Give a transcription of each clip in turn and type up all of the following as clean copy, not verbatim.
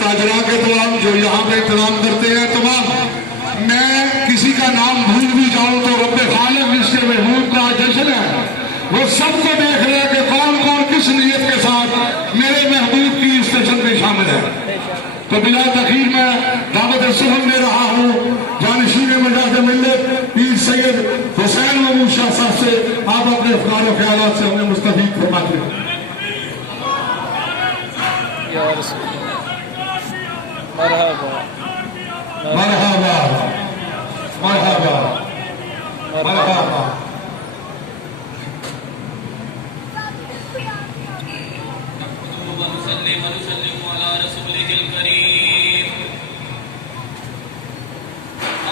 تاجرہ کے تمام جو یہاں پہ احترام کرتے ہیں تمام، میں کسی کا نام بھول بھی جاؤں تو رب خالق جس سے محبوب کا جشن ہے وہ سب کو دیکھ رہے کہ کون کون کس نیت کے ساتھ میرے محبوب کی اسٹیشن میں شامل ہے۔ تو بلا تاخیر میں دعوت سخن دے رہا ہوں جانشین مجاہد ملت پیر سید حسین محمود شاہ صاحب سے، آپ اپنے افکار و خیالات سے ہمیں مستفید فرماتے ہیں۔ مرحبا مرحبا مرحبا مرحبا۔ ونسلم على رسوله الكريم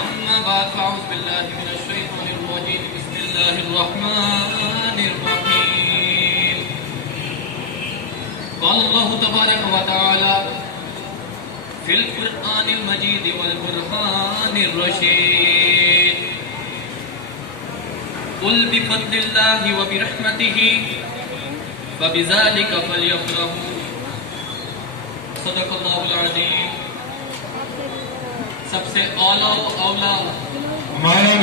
أما بعد فأعوذ بالله من الشيطان الرجيم بسم الله الرحمن الرحيم قال الله تبارك وتعالى في القرآن المجيد والبرهان الرشيد قل بفضل الله وبرحمته فبذلك فليفرحوا صدق اللہ العظیم۔ سب سے اعلیٰ و اولا ہمارا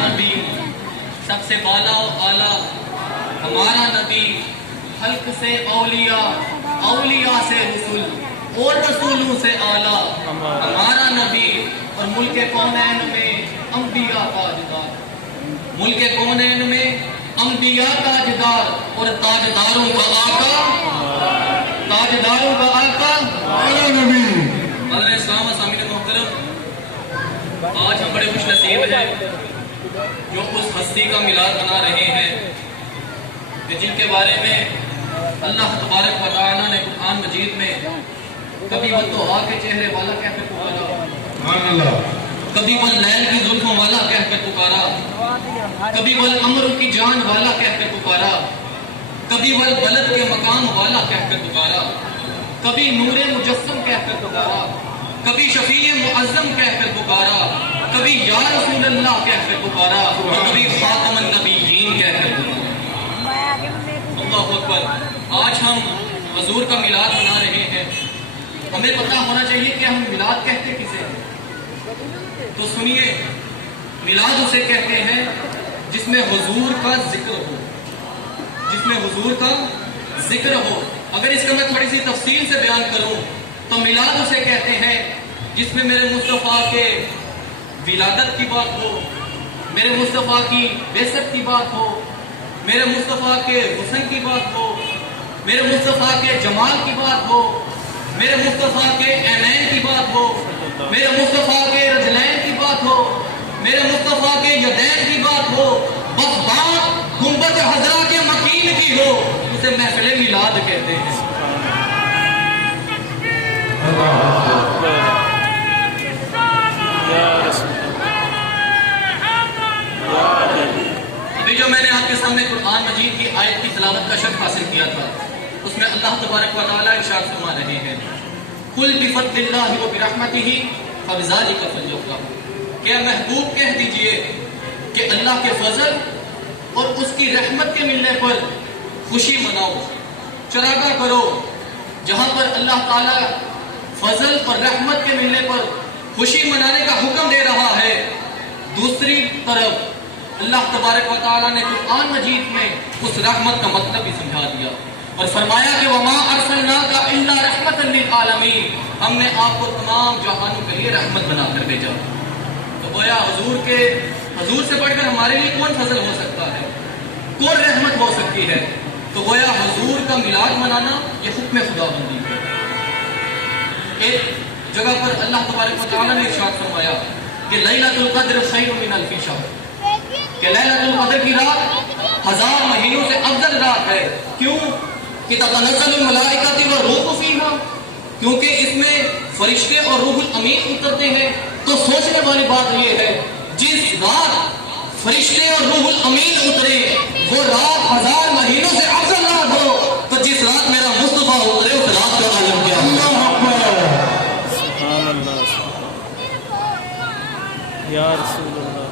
نبی، سب سے بالا و اعلیٰ ہمارا نبی، خلق سے اولیاء، اولیاء سے رسول اور رسولوں سے اعلیٰ ہمارا نبی، اور ملک کونین میں انبیاء تاجدار، ملک کونین میں انبیاء تاجدار اور تاجداروں کا آقا، تاجداروں کا آقا ہمارا نبی۔ حضرت اسلام و سامعین محترم، آج ہم بڑے خوش نصیب ہیں جو اس ہستی کا میلاد منا رہے ہیں کہ جن کے بارے میں اللہ تبارک و تعالیٰ نے قرآن مجید میں کبھی وہ توحا کے چہرے والا کہہ کر پکارا، کبھی وہ لیل کی زلفوں والا کہہ کر پکارا، کبھی وہ الامر کی جان والا کہہ کر پکارا، کبھی وہ بلد کے مقام والا کہہ کر پکارا، کبھی نور مجسم کہہ کر پکارا، کبھی شفیع معظم کہہ کر پکارا، کبھی یا رسول اللہ کہہ کر پکارا، اور کبھی خاتم النبیین کہہ کر پکارا۔ اللہ اکبر۔ آج ہم حضور کا میلاد منا رہے ہیں، ہمیں پتہ ہونا چاہیے کہ ہم میلاد کہتے کسے ہیں۔ تو سنیے، میلاد اسے کہتے ہیں جس میں حضور کا ذکر ہو، جس میں حضور کا ذکر ہو۔ اگر اس کا میں تھوڑی سی تفصیل سے بیان کروں تو میلاد اسے کہتے ہیں جس میں میرے مصطفیٰ کے ولادت کی بات ہو، میرے مصطفیٰ کی بعثت کی بات ہو، میرے مصطفیٰ کے حسن کی بات ہو، میرے مصطفیٰ کے جمال کی بات ہو، میرے مصطفیٰ کے عینین کی بات ہو، میرے مصطفیٰ کے رجلین کی بات ہو، میرے مصطفیٰ کے یدین کی بات ہو، بس بات گنبد حضرا کے مکین کی ہو، اسے محفل میلاد کہتے ہیں۔ ابھی جو میں نے آپ کے سامنے قرآن مجید کی آیت کی تلاوت کا شرف حاصل کیا تھا، اس میں اللہ تبارک و تعالیٰ ارشاد فرما رہے ہیں قل بفضل اللہ وبرحمتہ فبذلک فلیفرحوا، کہ محبوب کہہ دیجئے کہ اللہ کے فضل اور اس کی رحمت کے ملنے پر خوشی مناؤ، چراغاں کرو۔ جہاں پر اللہ تعالیٰ فضل اور رحمت کے ملنے پر خوشی منانے کا حکم دے رہا ہے، دوسری طرف اللہ تبارک و تعالیٰ نے قرآن مجید میں اس رحمت کا مطلب بھی سمجھا دیا اور فرمایا کہ وَمَا أَرْسَلْنَاكَ إِلَّا رَحْمَةً لِلْعَالَمِينَ، ہم نے آپ کو تمام جہانوں کے لیے رحمت بنا کر بھیجا۔ تو گویا حضور سے بڑھ کر ہمارے لیے کون فضل ہو سکتا ہے، کون رحمت ہو سکتی ہے؟ تو گویا حضور کا میلاد منانا یہ حکم خدا بندی ہے۔ ایک جگہ پر اللہ تبارک و تعالیٰ نے ارشاد فرمایا کہ لیلۃ القدر خیر من الف شہر، کہ لیلۃ القدر کی رات 1000 مہینوں سے افضل رات ہے۔ کیوں؟ کہ تتنزل الملائکۃ والروح فیہا، کیونکہ اس میں فرشتے اور روح الامین اترتے ہیں۔ تو سوچنے والی بات یہ ہے جس رات فرشتے اور روح الامین اترے وہ رات 1000 مہینوں سے افضل رات ہو، تو جس رات میرا مصطفیٰ اترے اس رات کا عالم کیا ہے؟ سبحان اللہ یا رسول اللہ۔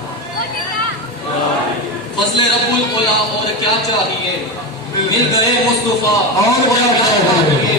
فضل رب العلا اور کیا چاہیے، مل گئے مصطفیٰ اور کیا چاہیے،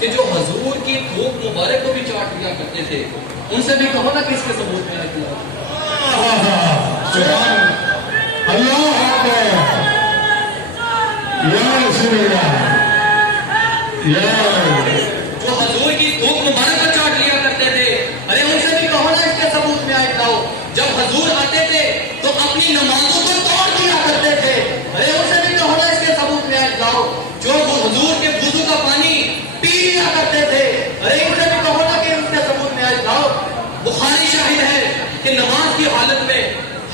کہ جو حضور کی تھوک مبارک کو بھی چاٹ لیا کرتے تھے، ان سے بھی کہو نا کہ اس کے ثبوت میں آئے اللہ اکبر یا رسول اللہ یا جو حضور کی تھوک مبارک کو چاٹ لیا کرتے تھے، ارے ان سے بھی کہو نا اس کے ثبوت میں آئے لاؤ۔ جب حضور آتے تھے تو اپنی نمازوں کو توڑ دیا کرتے تھے، ارے ان سے بھی کہو نا اس کے ثبوت میں آئے لاؤ۔ جو حضور کے وضو کا پانی پی لیا کرتے تھے، ارے ان سے بھی کہو نا کہ اس کے ثبوت میں آئے لاؤ۔ بخاری شاہد ہے کہ نماز کی حالت میں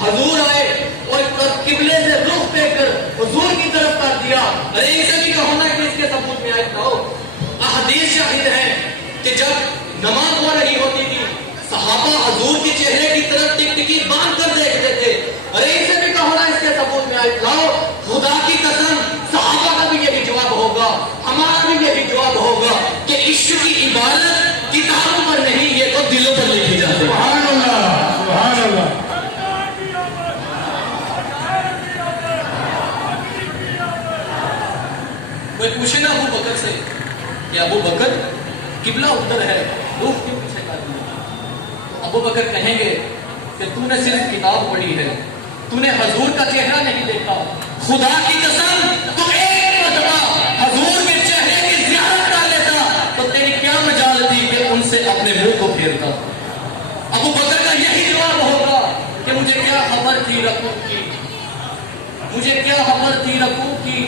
حضور آئے اور قبلے سے رخ پہ کر حضور کی طرف کر دیا، ارے ان سے بھی کہو نا کہ اس کے ثبوت میں آئے لاؤ۔ احادیث شاہد ہے کہ جب نماز ہو رہی ہوتی تھی، صحابہ حضور کے چہرے کی طرف ٹک ٹکی باندھ کر دیکھتے تھے، ارے ان سے بھی کہو نا اس کے ثبوت میں آئے لاؤ۔ خدا کی قسم صحابہ کا بھی یہی جواب ہوگا، ہمارا بھی یہی جواب ہوگا کہ عشق کی عبادت کتابوں پر نہیں، یہ تو دلوں پر لکھی جاتی ہے۔ سبحان اللہ سبحان اللہ۔ کوئی پوچھے نا ابو بکر سے کہ ابو بکر قبلہ ادھر ہے، رخ کیوں پیچھے کر دیا؟ ابو بکر کہیں گے کہ تو نے صرف کتاب پڑھی ہے، تو نے حضور کا چہرہ نہیں دیکھا۔ خدا کی قسم تو ایک مرتبہ حضور کے چہرے کی زیارت کر لیتا تو تیری کیا مجال تھی کہ ان سے اپنے منہ کو پھیرتا؟ ابو بکر کا یہی جواب ہوگا کہ مجھے کیا خبر تھی رکوع کی، مجھے کیا خبر تھی رکوع کی،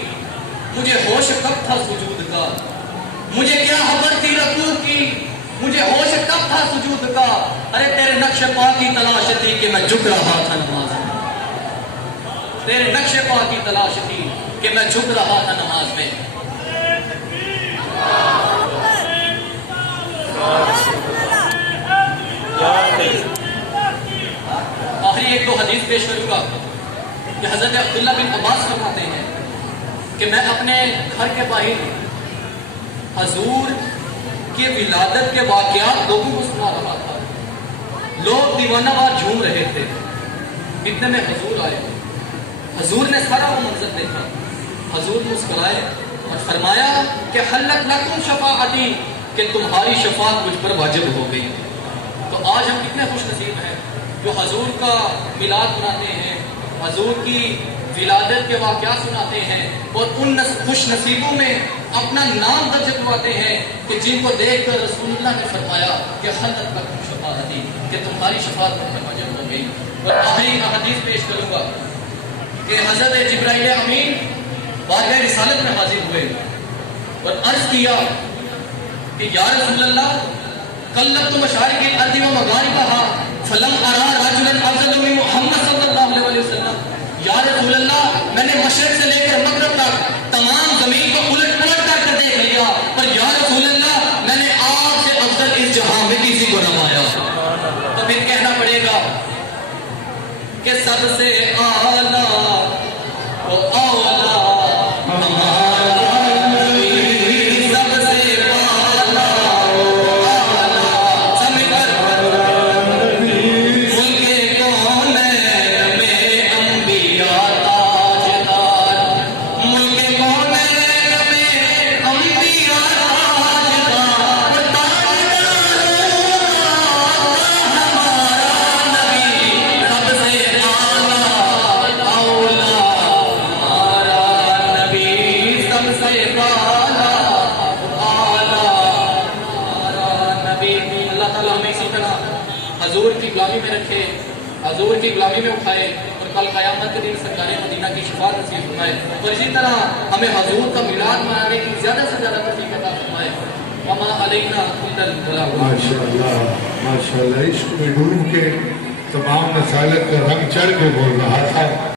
مجھے ہوش کب تھا سجود کا، مجھے کیا خبر تھی رکوع کی، مجھے ہوش کب تھا سجود کا، ارے تیرے نقش پا کی تلاش تھی کہ میں جھک رہا تھا نماز میں، تیرے نقش پا کی تلاش تھی کہ میں جھک رہا تھا نماز میں۔ آخری ایک دو حدیث پیش کروں گا کہ حضرت عبداللہ بن عباس فرماتے ہیں کہ میں اپنے گھر کے باہر حضور کی ولادت کے واقعات لوگوں کو سنا رہا تھا، لوگ دیوانہ وار جھوم رہے تھے، اتنے میں حضور آئے، حضور نے سارا وہ منظر دیکھا، حضور مسکرائے اور فرمایا کہ حلت لکم شفاعتی، کہ تمہاری شفاعت مجھ پر واجب ہو گئی۔ تو آج ہم کتنے خوش نصیب ہیں جو حضور کا میلاد مناتے ہیں، حضور کی ولادت کے واقعات سناتے ہیں اور ان خوش نصیبوں میں اپنا نام درج کرواتے ہیں کہ جن کو دیکھ کر رسول اللہ نے فرمایا کہ حلت لکم شفاعتی، کہ تمہاری شفاعت مجھ پر واجب ہو گئی۔ اور آخری حدیث پیش کروں گا کہ حضرت جبرائیل امین بارگاہ رسالت میں حاضر ہوئے اور عرض کیا کہ یا رسول اللہ قلبت مشارق الارض و مغاربها فلم ارى رجلا افضل من محمد صلی اللہ علیہ وسلم، یا رسول اللہ میں نے مشرق سے لے کر مغرب تک تمام زمین کو الٹ پلٹ کر دیکھ لیا، پر یا رسول اللہ میں نے آپ سے افضل اس جہاں میں کسی کو نہ پایا۔ تو پھر کہنا پڑے گا کہ سب سے اعلیٰ و اولا ہمارا نبی، سب سے اعلیٰ و اولا سمجھ کر ملک کونین میں انبیاء تاجدار، ملک کونین میں انبیاء تاجدار، حضور کی غلامی میں رکھے، حضور کی غلامی میں اٹھائے اور کل قیامت کے دن سرکار مدینہ کی شفاعت نصیب فرمائے، اور اسی طرح ہمیں حضور کا میلاد منانے کی زیادہ سے زیادہ توفیق عطا فرمائے۔ وما علینا الا البلاغ۔ ماشاءاللہ ماشاءاللہ، عشق میں ڈوب کے تمام مسائل کا رنگ چڑھ کے بول رہا تھا۔